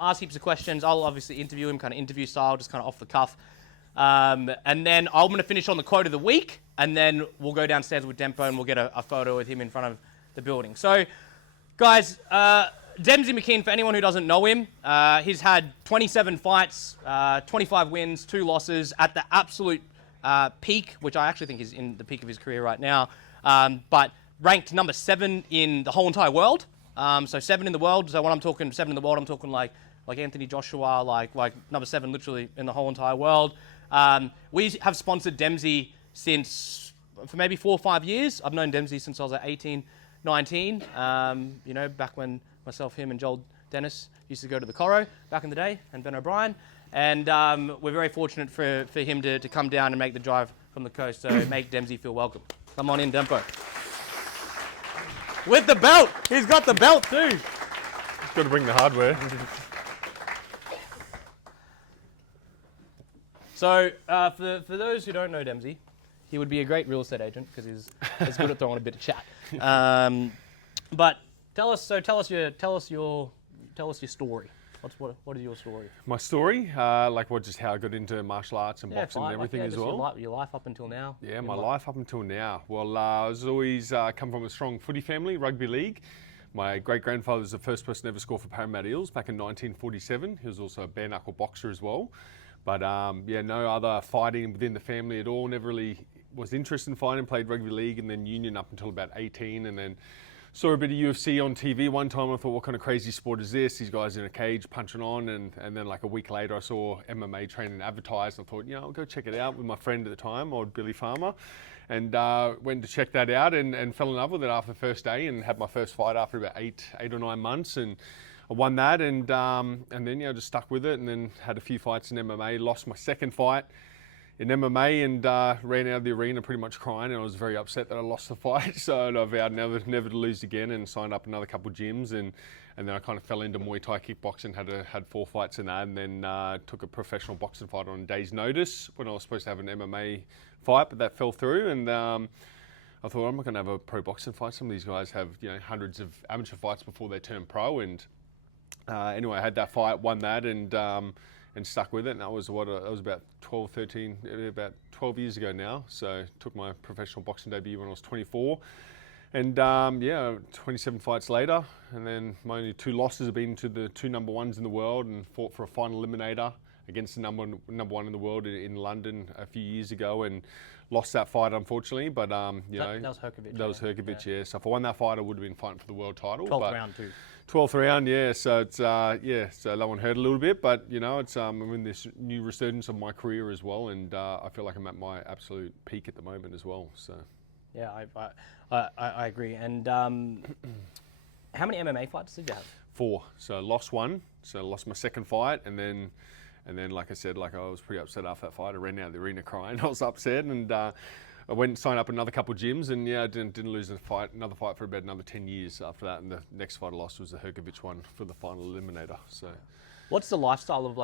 ask heaps of questions. I'll obviously interview him, kind of interview style, just kind of off the cuff. And then I'm going to finish on the quote of the week, and then we'll go downstairs with Dempo and we'll get a photo with him in front of the building. So, guys, Demsey McKean, for anyone who doesn't know him, he's had 27 fights, 25 wins, 2 losses at the absolute peak, which I actually think is in the peak of his career right now, but ranked number 7 in the whole entire world. So 7 in the world. So when I'm talking 7 in the world, I'm talking like Anthony Joshua, like number 7 literally in the whole entire world. We have sponsored Demsey for maybe 4 or 5 years. I've known Demsey since I was 18, 19. You know, back when myself, him, and Joel Dennis used to go to the Coro back in the day, and Ben O'Brien. And we're very fortunate for him to come down and make the drive from the coast. So make Demsey feel welcome. Come on in, Dempo. With the belt. He's got the belt too. Got to bring the hardware. So for those who don't know Demsey, he would be a great real estate agent because he's good at throwing a bit of chat. But tell us your story. What is your story? My story, just how I got into martial arts and boxing and everything as well. Your life up until now. Yeah, my life up until now. Well, I was always come from a strong footy family, rugby league. My great-grandfather was the first person ever scored for Parramatta Eels back in 1947. He was also a bare-knuckle boxer as well. But no other fighting within the family at all. Never really was interested in fighting, played rugby league and then union up until about 18, and then saw a bit of UFC on TV one time. I thought, what kind of crazy sport is this? These guys in a cage punching on. And then like a week later, I saw MMA training advertised. I thought, I'll go check it out with my friend at the time, old Billy Farmer. And went to check that out and fell in love with it after the first day and had my first fight after about eight or 9 months. And I won that and then just stuck with it and then had a few fights in MMA. Lost my second fight in MMA and ran out of the arena pretty much crying, and I was very upset that I lost the fight. So I vowed never to lose again and signed up another couple of gyms and then I kind of fell into Muay Thai kickboxing, had 4 fights in that, and then took a professional boxing fight on a day's notice when I was supposed to have an MMA fight, but that fell through. And I thought, I'm not going to have a pro boxing fight. Some of these guys have hundreds of amateur fights before they turn pro. And anyway, I had that fight, won that, and stuck with it. And that was about 12 years ago now. So took my professional boxing debut when I was 24. And 27 fights later, and then my only 2 losses have been to the 2 number 1s in the world, and fought for a final eliminator against the number one in the world in London a few years ago, and lost that fight unfortunately. But that was Herkovic. That was Herkovic, yeah. So if I won that fight, I would have been fighting for the world title. 12th round too. 12th round, yeah. So it's so that one hurt a little bit, but it's I'm in this new resurgence of my career as well, and I feel like I'm at my absolute peak at the moment as well. So. Yeah, I agree. And how many MMA fights did you have? 4. So lost 1. So I lost my second fight, and then like I said, I was pretty upset after that fight. I ran out of the arena crying. I was upset, and I went and signed up another couple of gyms, and I didn't lose another fight for about another 10 years after that. And the next fight I lost was the Herkovic one for the final eliminator. So. What's the lifestyle of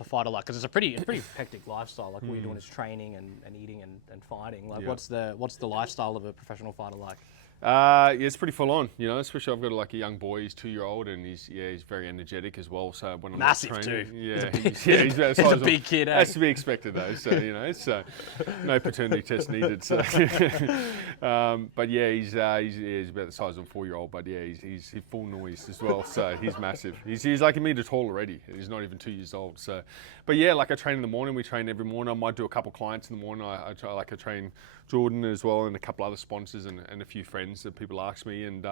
a fighter like? Because it's a pretty hectic lifestyle. Like what you're doing is training and eating and fighting. Like what's the lifestyle of a professional fighter like? It's pretty full on, especially I've got a young boy, he's 2-year-old, and he's very energetic as well. So when I'm massive training, too. He's a big kid. Has to be expected though. So so no paternity test needed. So, but he's about the size of a 4-year-old. But he's full noise as well. So he's massive. He's like a metre tall already. He's not even 2 years old. So, but I train in the morning. We train every morning. I might do a couple clients in the morning. I train Jordan as well, and a couple other sponsors and a few friends that people ask me. And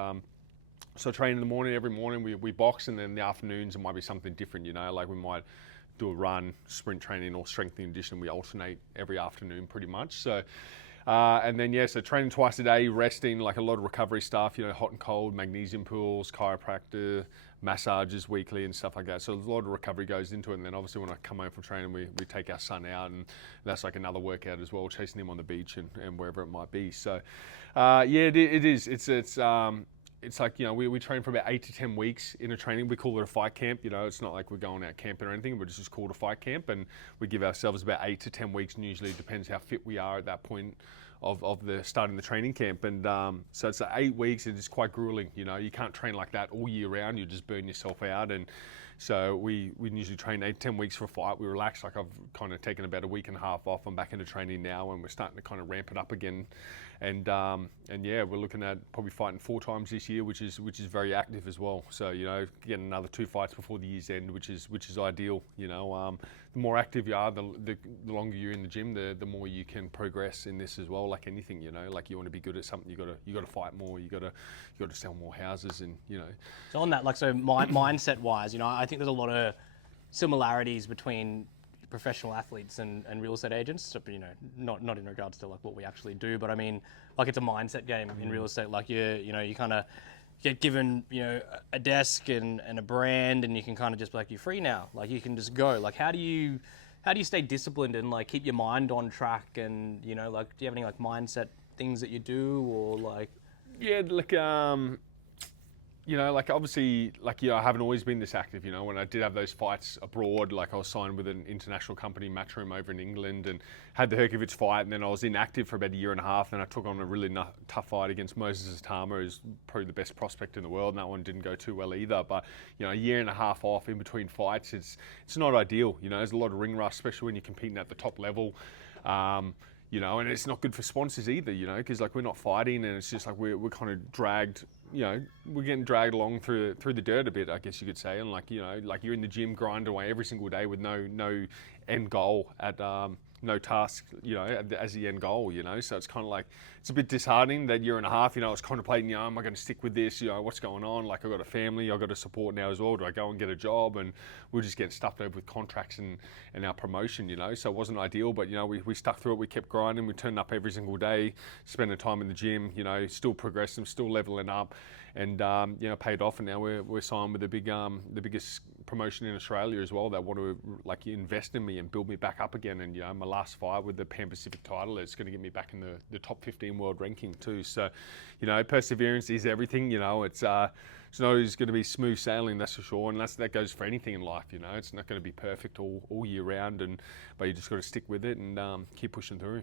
so I train in the morning, every morning we box, and then in the afternoons it might be something different, like we might do a run, sprint training, or strength and conditioning. We alternate every afternoon pretty much. So and then so training twice a day, resting, like a lot of recovery stuff, hot and cold, magnesium pools, chiropractor, massages weekly and stuff like that. So a lot of recovery goes into it. And then obviously when I come home from training, we take our son out, and that's like another workout as well, chasing him on the beach and wherever it might be. So it is. It's like, we train for about 8 to 10 weeks in a training. We call it a fight camp. It's not like we're going out camping or anything, but it's just called a fight camp. And we give ourselves about 8 to 10 weeks, and usually it depends how fit we are at that point of the starting the training camp. And so it's 8 weeks, and it's quite grueling. You can't train like that all year round. You just burn yourself out. And So we usually train 8-10 weeks for a fight. We relax. Like I've kind of taken about a week and a half off. I'm back into training now, and we're starting to kind of ramp it up again. And yeah, we're looking at probably fighting 4 times this year, which is very active as well. So getting another 2 fights before the year's end, which is ideal. The more active you are, the longer you're in the gym, the more you can progress in this as well. Like anything, like you want to be good at something, you got to fight more. You got to sell more houses, and So on that, mindset wise, I think there's a lot of similarities between professional athletes and real estate agents. So, not in regards to like what we actually do, but I mean, like it's a mindset game in real estate. Like you kind of get given a desk and a brand, and you can kind of just be like, you're free now. Like you can just go. Like how do you stay disciplined and like keep your mind on track? And like do you have any like mindset things that you do, or like? Yeah, like like obviously, like I haven't always been this active. When I did have those fights abroad, like I was signed with an international company, Matchroom, over in England, and had the Herkovich fight, and then I was inactive for about a year and a half. Then I took on a really tough fight against Moses Atama, who's probably the best prospect in the world, and that one didn't go too well either. But a year and a half off in between fights, it's not ideal. There's a lot of ring rust, especially when you're competing at the top level. And it's not good for sponsors either, because like we're not fighting, and it's just like we're kind of dragged, we're getting dragged along through the dirt a bit, I guess you could say. And like like you're in the gym grinding away every single day with no end goal at no task, as the end goal, So it's kind of like, it's a bit disheartening that year and a half, I was contemplating, am I going to stick with this? What's going on? Like I've got a family, I've got to support now as well. Do I go and get a job? And we're just getting stuffed over with contracts and our promotion, So it wasn't ideal, but we stuck through it. We kept grinding. We turned up every single day, spending time in the gym, still progressing, still leveling up, and paid off. And now we're signed with the biggest promotion in Australia as well. That want to like invest in me and build me back up again. And my last fight with the Pan Pacific title, it's going to get me back in the top 15 world ranking too. So perseverance is everything. It's not always going to be smooth sailing, that's for sure, and that goes for anything in life. It's not going to be perfect all year round, but you just got to stick with it and keep pushing through.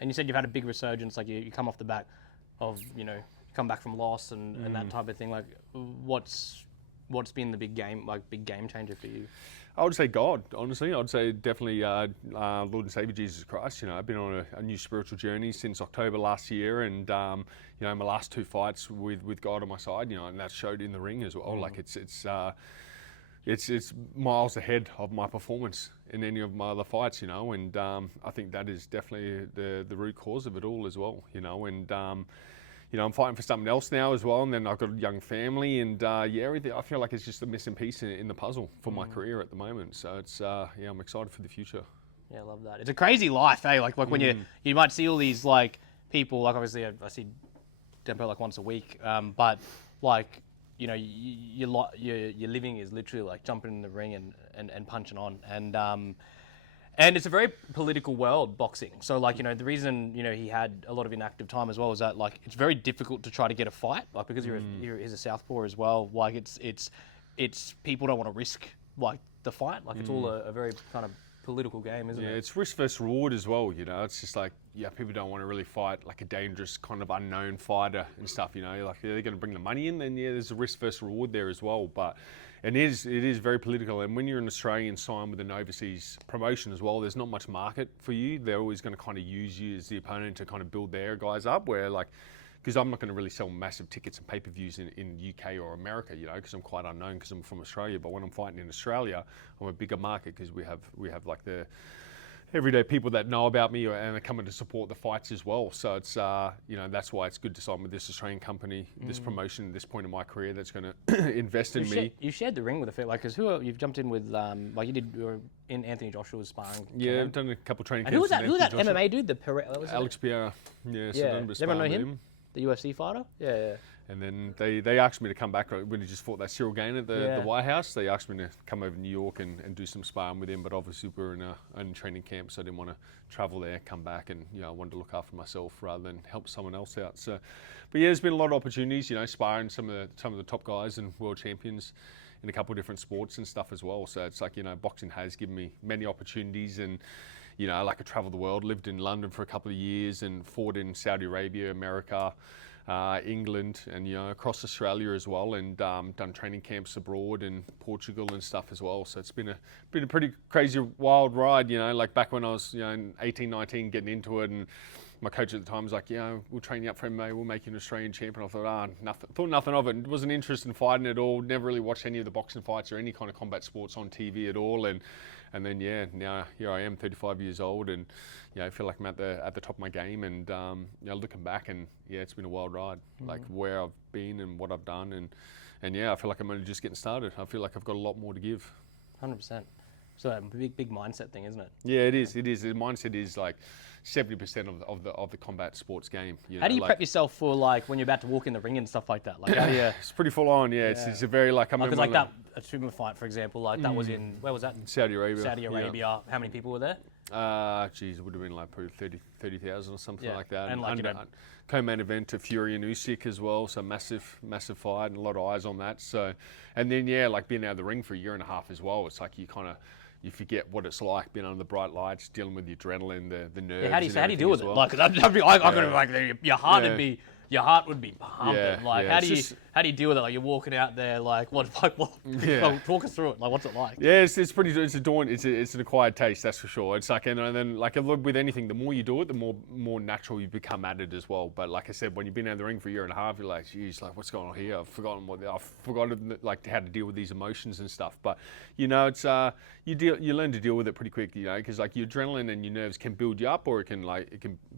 And you said you've had a big resurgence, like you come off the back of come back from loss and that type of thing. Like what's been the big game changer for you? I would say God, honestly. I'd say definitely Lord and Savior Jesus Christ. I've been on a new spiritual journey since October last year, and my last 2 fights with God on my side, and that showed in the ring as well. Like it's miles ahead of my performance in any of my other fights, and I think that is definitely the root cause of it all as well, and I'm fighting for something else now as well, and then I've got a young family, and everything. I feel like it's just a missing piece in the puzzle for my career at the moment. So it's I'm excited for the future. Yeah, I love that. It's a crazy life, eh? Like when you might see all these like people, like obviously I see Dempo like once a week, but like your living is literally like jumping in the ring and punching on, and it's a very political world, boxing. So like, the reason, he had a lot of inactive time as well is that like, it's very difficult to try to get a fight, like because he's a southpaw as well. Like it's people don't want to risk like the fight. Like it's all a very kind of political game, isn't it? Yeah, it's risk versus reward as well, It's just like, people don't want to really fight like a dangerous kind of unknown fighter and stuff, Like they're going to bring the money in, then there's a risk versus reward there as well. But it is very political, and when you're an Australian signed with an overseas promotion as well, there's not much market for you. They're always going to kind of use you as the opponent to kind of build their guys up, where like, because I'm not going to really sell massive tickets and pay-per-views in UK or America, because I'm quite unknown because I'm from Australia. But when I'm fighting in Australia, I'm a bigger market because we have like the everyday people that know about me and are coming to support the fights as well. So it's that's why it's good to sign with this Australian company, this promotion, at this point in my career that's going to invest in me. You shared the ring with a fair, like, because you've jumped in with like you were in Anthony Joshua's sparring. Yeah, I've done a couple of training. And who was that? Who was that MMA dude? Alex Pierre. Yeah, so done a bit of everyone know sparring him? with The UFC fighter? Yeah. And then they asked me to come back when he just fought that Cyril Gain at the White House. They asked me to come over to New York and do some sparring with him, but obviously we're in a training camp, so I didn't want to travel there, come back, and I wanted to look after myself rather than help someone else out. So, but there's been a lot of opportunities, sparring some of the top guys and world champions in a couple of different sports and stuff as well. So it's like, boxing has given me many opportunities, and like I traveled the world, lived in London for a couple of years and fought in Saudi Arabia, America, England, and across Australia as well, and done training camps abroad in Portugal and stuff as well. So it's been a pretty crazy wild ride, like back when I was in 18, 19 getting into it, and my coach at the time was like, we'll train you up for MMA, we'll make you an Australian champion. I thought, nothing of it. Wasn't interested in fighting at all. Never really watched any of the boxing fights or any kind of combat sports on TV at all. And then now here I am, 35 years old, and I feel like I'm at the top of my game. And looking back, and it's been a wild ride. Like where I've been and what I've done, and I feel like I'm only just getting started. I feel like I've got a lot more to give. 100%. So a big mindset thing, isn't it? Yeah, it is. The mindset is like 70% of the combat sports game. How do you prep yourself for like when you're about to walk in the ring and stuff like that? Like, how do you? It's pretty full on. Yeah, it's a very like. Because like that a sumo fight, for example, like that was in where was that? Saudi Arabia. Saudi Arabia. Yeah. How many people were there? It would have been like probably 30,000 or something like that. And like co-main event to Fury and Usyk as well, so massive fight and a lot of eyes on that. So, and then like being out of the ring for a year and a half as well. It's like you forget what it's like being under the bright lights, dealing with the adrenaline, the nerves. Yeah, how do you deal with it? Like, cause I could like your heart would be pumping. How do you deal with it? Like you're walking out there, like what? Like talk us through it. Like what's it like? Yeah, it's pretty. It's a dawn. It's an acquired taste, that's for sure. It's like and then like with anything, the more you do it, the more natural you become at it as well. But like I said, when you've been out of the ring for a year and a half, you're like, geez, like what's going on here? I've forgotten like how to deal with these emotions and stuff. But it's you learn to deal with it pretty quick, because like your adrenaline and your nerves can build you up, or it can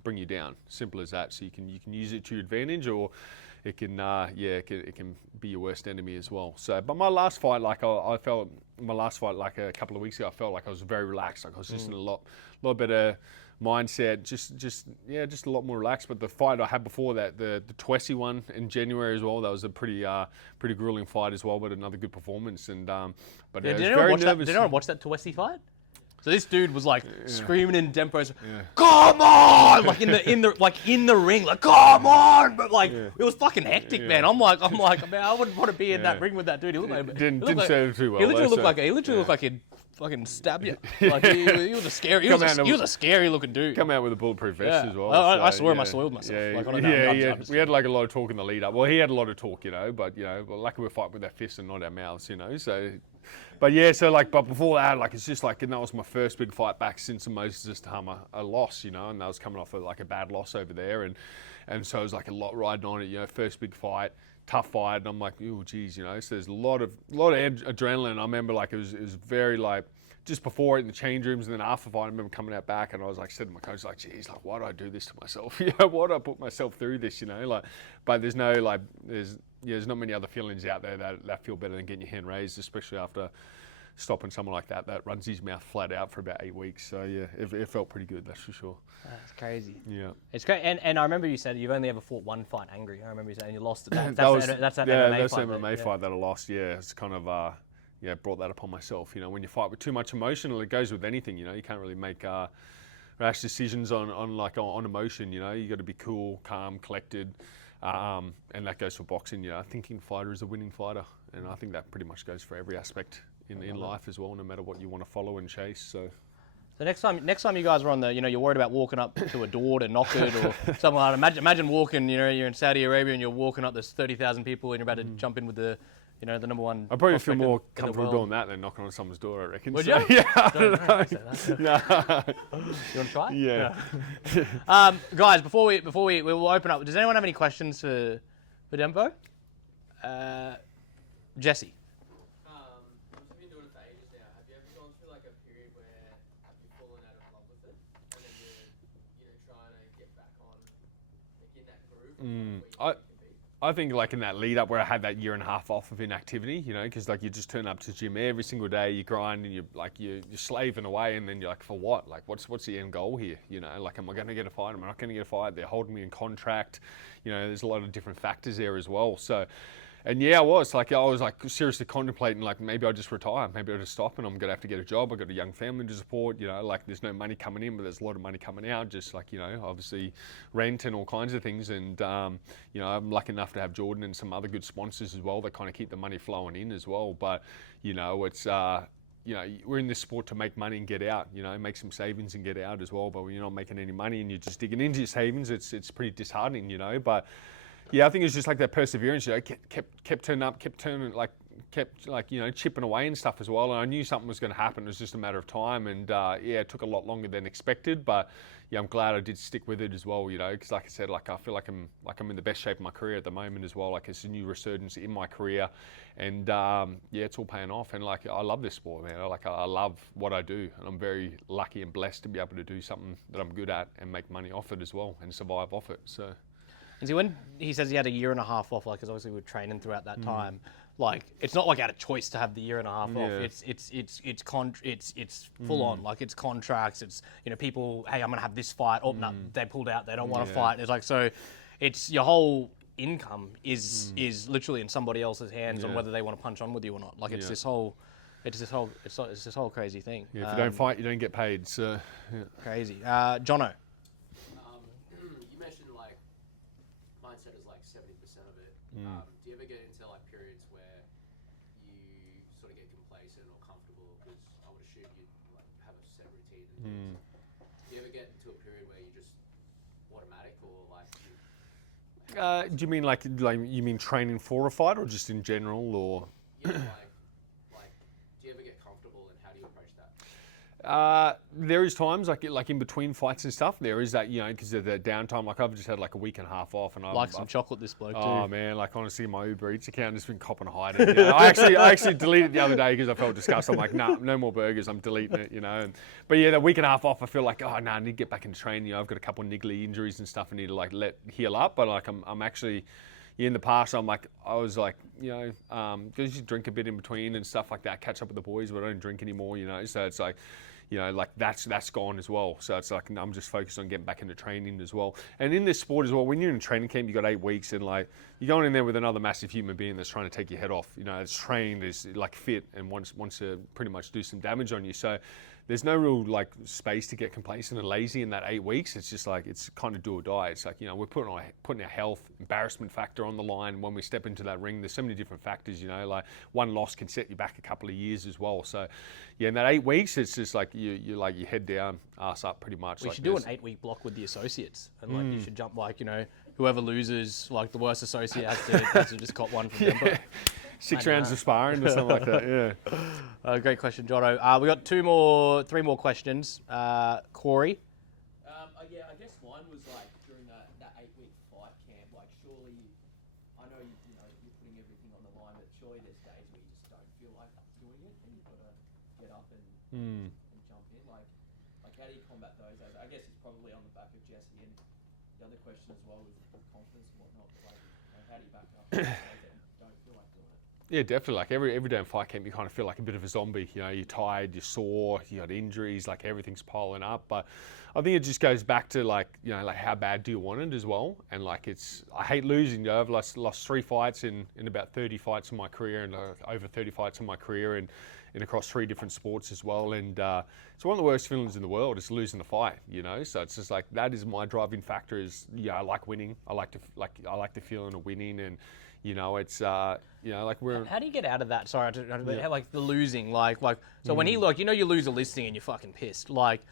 bring you down. Simple as that. So you can use it to your advantage, or it can it can be your worst enemy as well. So, but my last fight, like I felt like a couple of weeks ago, I felt like I was very relaxed. Like I was just in a lot better mindset, just a lot more relaxed. But the fight I had before that, the Twessy one in January as well, that was a pretty grueling fight as well, but another good performance. And but did anyone watch that Twessy fight? So this dude was like screaming in Dempo's, "Come on!" Like in the ring, like "Come on!" But like it was fucking hectic, man. I'm like, man, I wouldn't want to be in that ring with that dude. He looked like didn't serve too well. He literally looked like he'd fucking stab you. Like he was a scary. He was a scary looking dude. Come out with a bulletproof vest as well. I saw him. I soiled myself. We had like a lot of talk in the lead up. Well, he had a lot of talk, but luckily we're fighting with our fists and not our mouths, so. But but before that, like it's just like, and that was my first big fight back since the Moses Tahama a loss, and that was coming off like a bad loss over there, and so it was like a lot riding on it, first big fight, tough fight, and I'm like, oh geez, so there's a lot of adrenaline. I remember like it was very like just before it in the change rooms, and then after the fight, I remember coming out back, and I was like said to my coach, like, geez, like why do I do this to myself? Why do I put myself through this? Like, but there's no like there's not many other feelings out there that feel better than getting your hand raised, especially after stopping someone like that runs his mouth flat out for about 8 weeks. So it felt pretty good, that's for sure. That's crazy. Yeah, it's great. And I remember you said you've only ever fought one fight angry. I remember you saying you lost it. That's that MMA fight that I lost. Yeah, it's kind of brought that upon myself. When you fight with too much emotion, it goes with anything. You can't really make rash decisions on emotion. You got to be cool, calm, collected. And that goes for boxing. A thinking fighter is a winning fighter, and I think that pretty much goes for every aspect in life as well, no matter what you want to follow and chase. So next time you guys are on the, you're worried about walking up to a door to knock it or something like that. Imagine walking, you're in Saudi Arabia and you're walking up, there's 30,000 people and you're about to jump in with the the number one. I probably feel more comfortable doing that than knocking on someone's door, I reckon. Would you? Yeah, I don't know. No. You want to try? Yeah. Guys, before we will open up, does anyone have any questions for Dempo? Jesse. You've been doing it for ages now. Have you ever gone through like a period where you've fallen out of love with it, and then you're trying to get back on in that groove? I think like in that lead up where I had that year and a half off of inactivity, because like you just turn up to the gym every single day, you grind and you're slaving away, and then you're like, for what? Like what's the end goal here? Like am I going to get a fight? Am I not going to get a fight? They're holding me in contract. There's a lot of different factors there as well. So. And I was seriously contemplating, like maybe I'll just retire, maybe I'll just stop, and I'm gonna have to get a job. I've got a young family to support, like there's no money coming in, but there's a lot of money coming out, just like, obviously rent and all kinds of things. And, I'm lucky enough to have Jordan and some other good sponsors as well that kind of keep the money flowing in as well. But, it's, we're in this sport to make money and get out, make some savings and get out as well. But when you're not making any money and you're just digging into your savings, it's pretty disheartening, but Yeah, I think it's just like that perseverance. You know, kept turning up, kept chipping away and stuff as well. And I knew something was going to happen. It was just a matter of time. And it took a lot longer than expected. But yeah, I'm glad I did stick with it as well. You know, because like I said, like I feel like I'm in the best shape of my career at the moment as well. Like it's a new resurgence in my career, and it's all paying off. And like I love this sport, man. I love what I do, and I'm very lucky and blessed to be able to do something that I'm good at and make money off it as well and survive off it. So. And see, when he says he had a year and a half off, like, because obviously we were training throughout that time, like, it's not like I had a choice to have the year and a half off. It's full on. Like, it's contracts. It's, you know, people, hey, I'm gonna have this fight. Oh no, they pulled out. They don't want to fight. It's like, so, it's your whole income is literally in somebody else's hands on whether they want to punch on with you or not. Like, it's this whole crazy thing. Yeah, if you don't fight, you don't get paid. So crazy. Jono. You mentioned like mindset is like 70% of it. Do you ever get into like periods where you sort of get complacent or comfortable? Because I would assume you like have a set routine. And do you ever get into a period where you're just automatic or like? do you mean like you mean training for a fight or just in general or? Yeah, like, do you ever get comfortable and how do you approach that? There is times like in between fights and stuff. There is that, you know, because of the downtime. Like I've just had like a week and a half off, and Like some chocolate, this bloke. Oh too. man, like honestly, my Uber Eats account has been copping hiding. You know? I actually deleted it the other day because I felt disgusted. I'm like, nah, no more burgers. I'm deleting it, you know. But yeah, that week and a half off, I feel like, oh no, I need to get back into training. You know, I've got a couple of niggly injuries and stuff I need to like let heal up. But like I'm actually. Yeah, in the past, I was like, you know, because you drink a bit in between and stuff like that, catch up with the boys, but I don't drink anymore, you know. So it's like, you know, like that's gone as well. So it's like I'm just focused on getting back into training as well. And in this sport as well, when you're in training camp, you got 8 weeks, and like you're going in there with another massive human being that's trying to take your head off. You know, it's trained, is like fit, and wants to pretty much do some damage on you. So there's no real like space to get complacent and lazy in that 8 weeks. It's just like it's kind of do or die. It's like, you know, we're putting our health, embarrassment factor on the line when we step into that ring. There's so many different factors, you know, like one loss can set you back a couple of years as well. So yeah, in that 8 weeks, it's just like you like your head down, ass up, pretty much. We like should do an 8-week block with the associates, and like you should jump, like, you know, whoever loses, like the worst associate has to just cop one from them. 6 rounds of sparring or something like that. Yeah. Great question, Jono. We got 3 more questions. Corey. Yeah, I guess mine was like during that 8-week fight camp. Like, surely, I know you know you're putting everything on the line, but surely there's days where you just don't feel like doing it, and you've got to get up and jump in. Like how do you combat those days? I guess it's probably on the back of Jesse and the other question as well with confidence and whatnot. But like, how do you back up those days that you don't feel like doing it? Yeah, definitely. Like every day in fight camp, you kind of feel like a bit of a zombie. You know, you're tired, you're sore, you got injuries, like everything's piling up. But I think it just goes back to like, you know, like how bad do you want it as well? And like I hate losing. You know, I've lost 3 fights in about 30 fights in my career, and over 30 fights in my career, and across 3 different sports as well. And it's one of the worst feelings in the world is losing the fight. You know, so it's just like that is my driving factor. Is I like winning. I like the feeling of winning and. You know, it's, you know, like we're... How do you get out of that? Sorry, like the losing, like so when he, like, you know, you lose a listing and you're fucking pissed. Like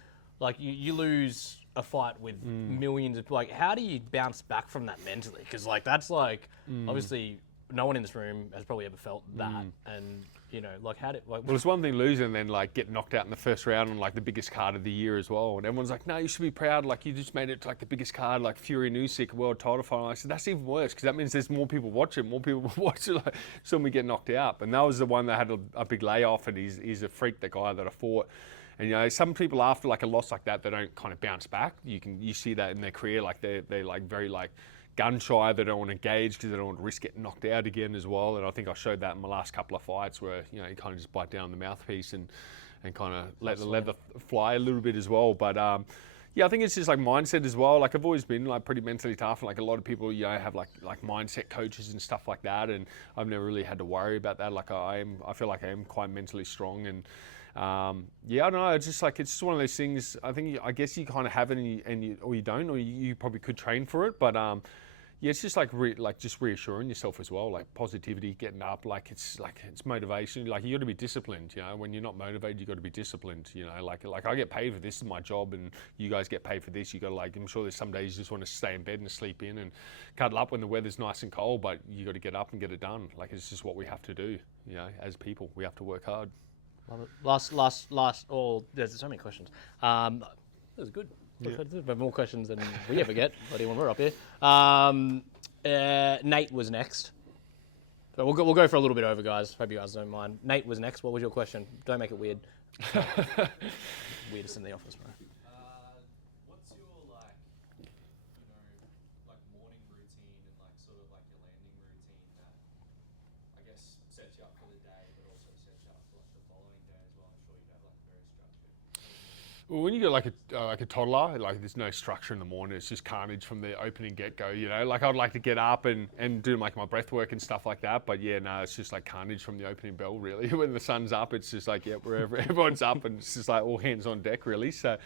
you lose a fight with millions of, like, how do you bounce back from that mentally? Because, like, that's like, obviously, no one in this room has probably ever felt that. And, you know, like, how did, like... Well, it's one thing losing and then, like, get knocked out in the first round on, like, the biggest card of the year as well. And everyone's like, no, you should be proud. Like, you just made it to, like, the biggest card, like, Fury and Usyk world title final. I said, that's even worse because that means there's more people watching. More people watch it, like, so we get knocked out. And that was the one that had a big layoff, and he's a freak, the guy that I fought. And, you know, some people after, like, a loss like that, they don't kind of bounce back. You see that in their career, like, they're like, very, like, gun shy. They don't want to engage because they don't want to risk getting knocked out again as well. And I think I showed that in my last couple of fights where, you know, you kind of just bite down the mouthpiece and kind of let the leather fly a little bit as well. But yeah, I think it's just like mindset as well. Like I've always been like pretty mentally tough. And like a lot of people, you know, have like mindset coaches and stuff like that. And I've never really had to worry about that. Like I feel like I am quite mentally strong. And yeah, I don't know. It's just like, it's just one of those things. I guess you kind of have it or you don't, or you probably could train for it. But yeah, it's just just reassuring yourself as well, like positivity, getting up, it's motivation. Like you got to be disciplined, you know. When you're not motivated, you got to be disciplined, you know. Like I get paid for this, is my job, and you guys get paid for this. You got to I'm sure there's some days you just want to stay in bed and sleep in and cuddle up when the weather's nice and cold, but you got to get up and get it done. Like it's just what we have to do, you know. As people, we have to work hard. Love it. Last. Oh, there's so many questions. That was good. Yeah. We have more questions than we ever get, buddy, when we're up here. Nate was next. So we'll go for a little bit over, guys. Hope you guys don't mind. Nate was next. What was your question? Don't make it weird. Weirdest in the office, bro. What's your morning routine and sort of your landing routine that I guess sets you up for the day, but also sets you up for the following day as well? I'm sure you'd have very structured. Well, when you got like a toddler, there's no structure in the morning. It's just carnage from the opening get-go, you know. I'd like to get up and do my breath work and stuff like that. But yeah, no, it's just carnage from the opening bell, really. When the sun's up, it's just wherever everyone's up, and it's just all hands on deck, really. So,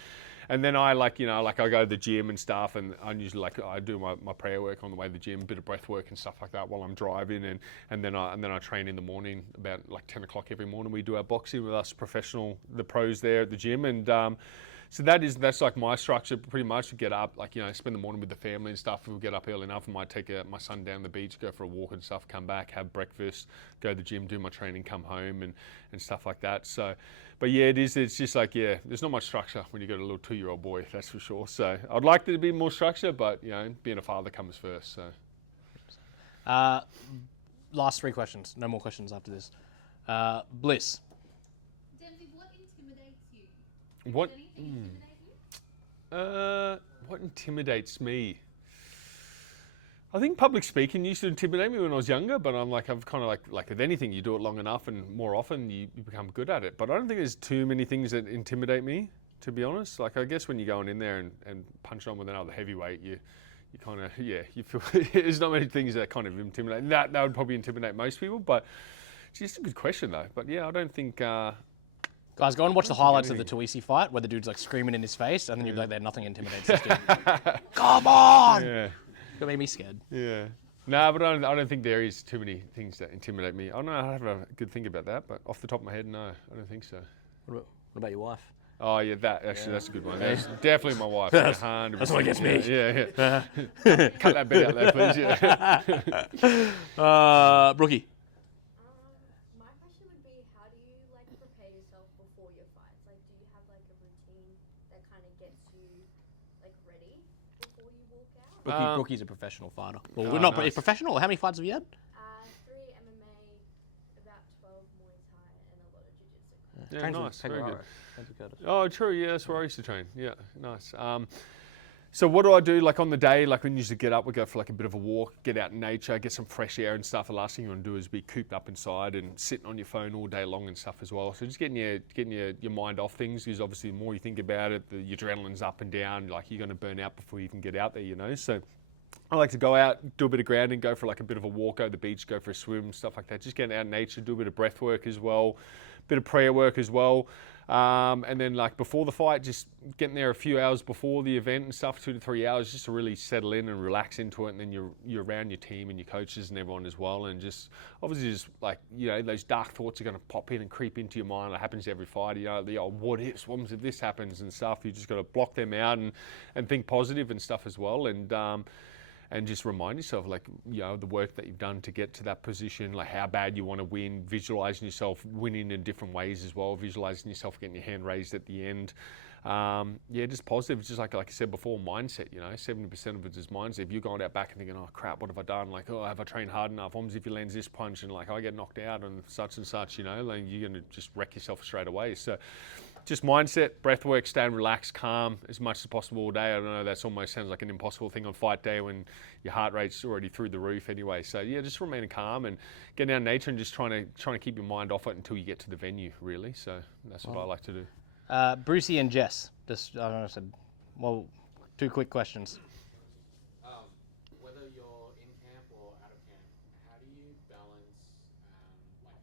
and then I I go to the gym and stuff, and I usually I do my prayer work on the way to the gym, a bit of breath work and stuff like that while I'm driving, and then I train in the morning about 10 o'clock every morning. We do our boxing with us the pros there at the gym, and so that's my structure pretty much. To get up, spend the morning with the family and stuff. We'll get up early enough. I might take my son down the beach, go for a walk and stuff, come back, have breakfast, go to the gym, do my training, come home and stuff like that. So, but yeah, it's just there's not much structure when you got a little 2-year-old boy, that's for sure. So I'd like there to be more structure, but being a father comes first. So, last 3 questions. No more questions after this. Bliss. Demsey, what intimidates you? What? Does anything intimidate you? What intimidates me? I think public speaking used to intimidate me when I was younger, but I've kind of like with anything, you do it long enough and more often, you become good at it. But I don't think there's too many things that intimidate me, to be honest. I guess when you're going in there and punching on with another heavyweight, you kind of, you feel there's not many things that kind of intimidate. That would probably intimidate most people, but it's just a good question though. But yeah, I don't think... Guys, go and watch the highlights of the Tuisi fight where the dude's screaming in his face, and then you'd be there, nothing intimidates this dude. Come on! Yeah. That made me scared. Yeah. No, but I don't think there is too many things that intimidate me. I don't know, I have a good think about that, but off the top of my head, no, I don't think so. What about your wife? Oh yeah, that's a good one. That's definitely my wife. 100%. That's what gets me. Yeah. Cut that bit out there, please. Yeah. Brookie. My question would be, how do you prepare yourself before your fights? Do you have a routine that kind of gets you ready before you walk out? Brookie's a professional fighter. Well, we're not nice. professional. How many fights have you had? 3 MMA, about 12 Muay Thai, and a lot of jiu-jitsu. Yeah, nice. Very good. Curtis. Oh, true. Yeah, that's where I used to train. Yeah, nice. So what do I do on the day? When you used to get up, we go for a bit of a walk, get out in nature, get some fresh air and stuff. The last thing you want to do is be cooped up inside and sitting on your phone all day long and stuff as well. So just getting your mind off things, because obviously the more you think about it, your adrenaline's up and down. You're going to burn out before you even get out there, you know. So I like to go out, do a bit of grounding, go for a bit of a walk, go to the beach, go for a swim, stuff like that. Just getting out in nature, do a bit of breath work as well, bit of prayer work as well. And then before the fight, just getting there a few hours before the event and stuff, 2 to 3 hours, just to really settle in and relax into it. And then you're around your team and your coaches and everyone as well. And just obviously just those dark thoughts are going to pop in and creep into your mind. It happens every fight, the old what ifs, what if this happens and stuff. You just got to block them out and think positive and stuff as well. And just remind yourself, the work that you've done to get to that position, how bad you want to win, visualizing yourself winning in different ways as well, visualizing yourself getting your hand raised at the end. Just positive, just like I said before, mindset, 70% of it is mindset. If you're going out back and thinking, oh crap, what have I done? Have I trained hard enough? What if he lands this punch and I get knocked out and such, you're going to just wreck yourself straight away. So just mindset, breath work, staying relaxed, calm as much as possible all day. I don't know, that almost sounds like an impossible thing on fight day when your heart rate's already through the roof anyway. So yeah, just remaining calm and getting out in nature and just trying to keep your mind off it until you get to the venue, really. So that's what I like to do. Brucey and Jess. Just, I don't know, I said, 2 quick questions. Whether you're in camp or out of camp, how do you balance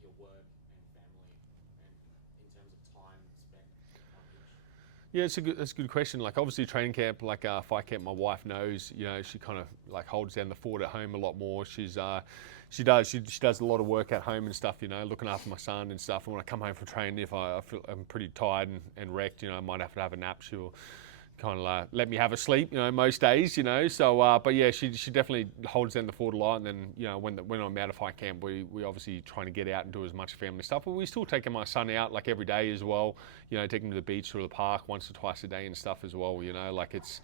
your work and family, and in terms of time spent on each? Yeah, that's a good question. Like obviously training camp, like fight camp, my wife knows, you know, she kind of like holds down the fort at home a lot more. She does a lot of work at home and stuff, you know, looking after my son and stuff. And when I come home from training, if I feel I'm pretty tired and wrecked, you know, I might have to have a nap. She'll kind of let me have a sleep, you know, most days, you know. So, but yeah, she definitely holds down the fort a lot. And then, you know, when I'm out of fight camp, we obviously trying to get out and do as much family stuff. But we still taking my son out like every day as well. You know, taking him to the beach or the park once or twice a day and stuff as well. You know, like it's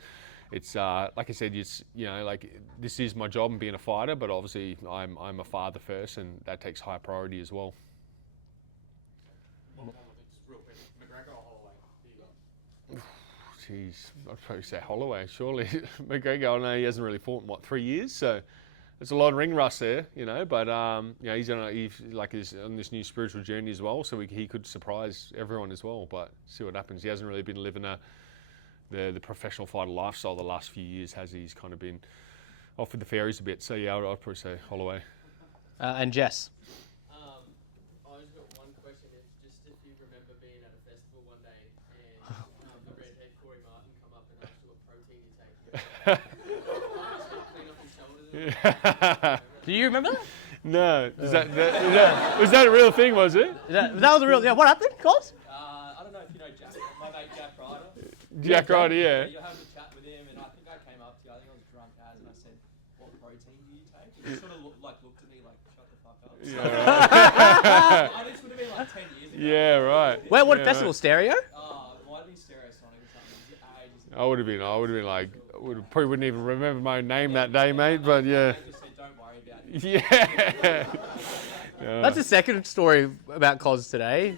like I said, it's, you know, like this is my job and being a fighter, but obviously I'm a father first, and that takes high priority as well. One more thing, just real quick. McGregor or Holloway? Who you got? Jeez, I'd probably say Holloway, surely. McGregor, I know he hasn't really fought in, 3 years, so there's a lot of ring rust there, you know, but, you know, he's on this new spiritual journey as well, so he could surprise everyone as well, but see what happens. He hasn't really been living the professional fighter lifestyle the last few years, has he? He's kind of been off with the fairies a bit, so yeah, I'd probably say Holloway. And Jess? I just got one question. It's just if you remember being at a festival one day and the redhead Corey Martin come up and asked you what protein you take. Clean off your shoulders. Do you remember that? No, was that a real thing? Was it? That was a real. Yeah, what happened, Cos? I don't know if you know Jack, my mate Jack Ryder. Jack Ryder, yeah. You're having a chat with him, and I think I came up to you. I think I was drunk as, and I said, "What protein do you take?" And he sort of looked at me like, "Shut the fuck up." Yeah, right. This would have been like 10 years ago. Yeah, right. Wait, what Yeah, festival? Stereo? It might have been Stereosonic or something. Ages ago. I would have been like, probably wouldn't even remember my own name that day, mate. But yeah, I just said, "Don't worry about it." yeah. That's the second story about Cos today.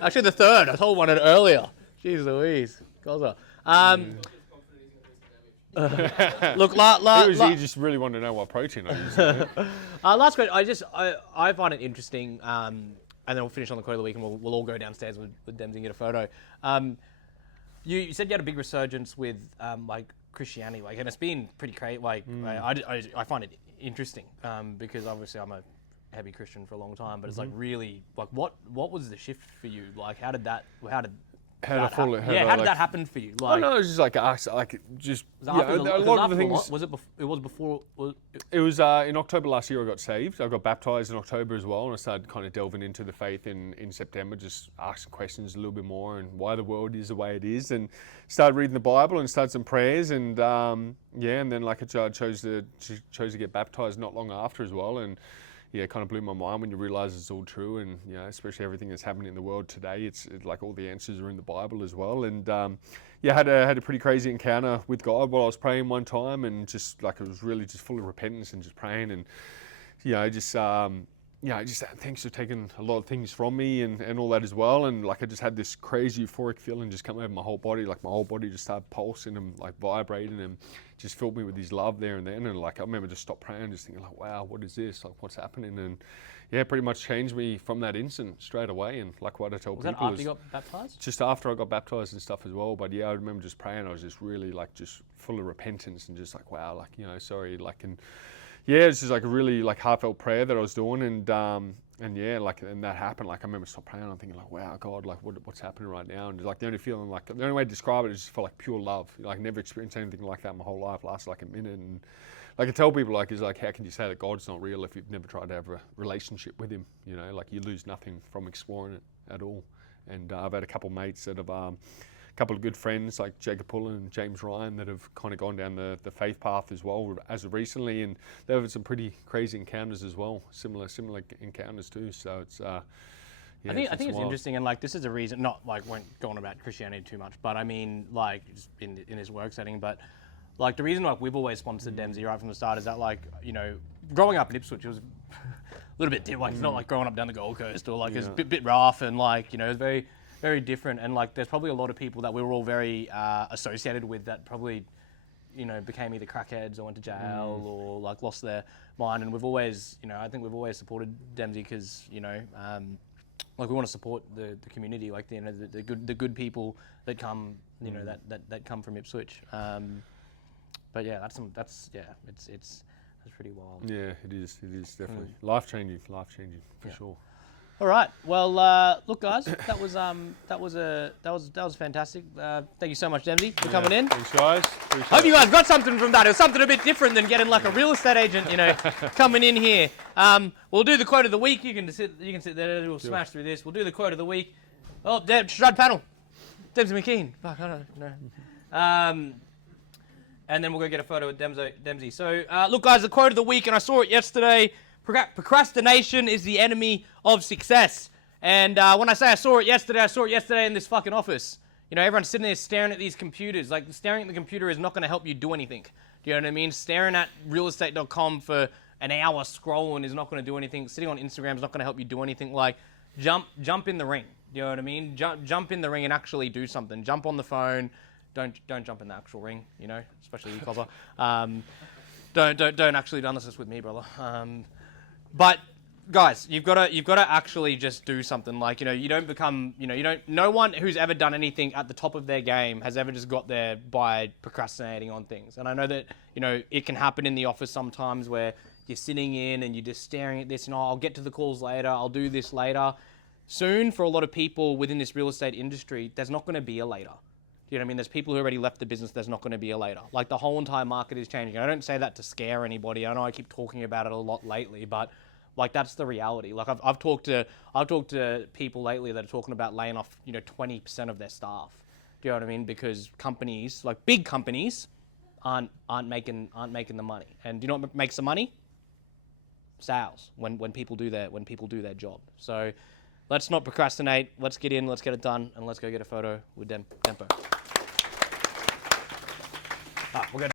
Actually, the third. I told one earlier. Jeez Louise. Cosser. Look, He just really wanted to know what protein I use. last question. I find it interesting, and then we'll finish on the quote of the week, and we'll all go downstairs with Dems and get a photo. You said you had a big resurgence with like Christianity, like, and it's been pretty crazy. Like, I find it interesting because obviously I'm a heavy Christian for a long time, but it's like really like what was the shift for you? Like, how did that happen for you? Like, no, it was just like us, like just a lot of the things. Was it? It was before. It was in October last year. I got saved. I got baptized in October as well, and I started kind of delving into the faith in September, just asking questions a little bit more and why the world is the way it is, and started reading the Bible and started some prayers, and and then like I chose to get baptized not long after as well, and yeah, it kind of blew my mind when you realise it's all true, and you know, especially everything that's happening in the world today. It's like all the answers are in the Bible as well, and had a pretty crazy encounter with God while I was praying one time, and just like it was really just full of repentance and just praying, and just thanks for taking a lot of things from me and all that as well, and like I just had this crazy euphoric feeling just come over my whole body, like my whole body just started pulsing and like vibrating and just filled me with his love there and then, and like I remember just stopped praying, just thinking like, wow, what is this, like what's happening, and yeah, pretty much changed me from that instant straight away. And like what I tell people, was that after you got baptized? Just after I got baptized and stuff as well, but yeah, I remember just praying, I was just really like just full of repentance and just like, wow, like, you know, sorry, like, and yeah, it's just like a really like heartfelt prayer that I was doing, and that happened. Like I remember stop praying, I'm thinking like, wow, God, like what's happening right now? And like the only way to describe it is just for like pure love. Like never experienced anything like that in my whole life. Lasted like a minute, and like I tell people like, it's like, how can you say that God's not real if you've never tried to have a relationship with Him? You know, like you lose nothing from exploring it at all. And I've had a couple of mates that have. A couple of good friends like Jacob Pullen and James Ryan that have kind of gone down the faith path as well as of recently, and they've had some pretty crazy encounters as well, similar encounters too. So it's I think it's interesting, and like this is a reason, not like won't go on about Christianity too much, but I mean like just in this work setting, but like the reason like we've always sponsored Demsey right from the start is that like, you know, growing up in Ipswich, it was a little bit different. Like it's not like growing up down the Gold Coast or like it's a bit rough, and like, you know, it's very very different, and like there's probably a lot of people that we were all very associated with that probably, you know, became either crackheads or went to jail or like lost their mind, and we've always, you know, I think we've always supported Demsey because, you know, like we want to support the community, like the, you know, the good people that come, you know, that come from Ipswich. But yeah, that's pretty wild. Yeah, it is definitely life changing for sure. All right. Well, look, guys, that was fantastic. Thank you so much, Demsey, for coming in. Thanks, guys. Appreciate Hope you it. guys got something from that. It was something a bit different than getting like a real estate agent, coming in here. We'll do the quote of the week. You can sit there. We'll smash through this. We'll do the quote of the week. Oh, Strud panel. Demsey McKean. Fuck, I don't know. And then we'll go get a photo with Demsey. So, look, guys, the quote of the week, and I saw it yesterday. Procrastination is the enemy of success. And when I say I saw it yesterday in this fucking office. Everyone's sitting there staring at these computers. Like, staring at the computer is not going to help you do anything. Do you know what I mean? Staring at realestate.com for an hour scrolling is not going to do anything. Sitting on Instagram is not going to help you do anything. Like, jump in the ring. Do you know what I mean? Jump in the ring and actually do something. Jump on the phone. Don't jump in the actual ring, especially you, Copper. Don't actually done this with me, brother. But guys, you've got to actually just do something. Like, you don't become, no one who's ever done anything at the top of their game has ever just got there by procrastinating on things. And I know that, it can happen in the office sometimes where you're sitting in and you're just staring at this and I'll get to the calls later. I'll do this later. Soon, for a lot of people within this real estate industry, there's not going to be a later. You know what I mean? There's people who already left the business. There's not going to be a later. Like, the whole entire market is changing. I don't say that to scare anybody. I know I keep talking about it a lot lately, but like, that's the reality. Like, I've talked to people lately that are talking about laying off 20% of their staff. Do you know what I mean? Because companies, like big companies, aren't making the money. And do you know what makes the money? Sales. When people do their job. So let's not procrastinate. Let's get in. Let's get it done, and let's go get a photo with Dempo. We'll get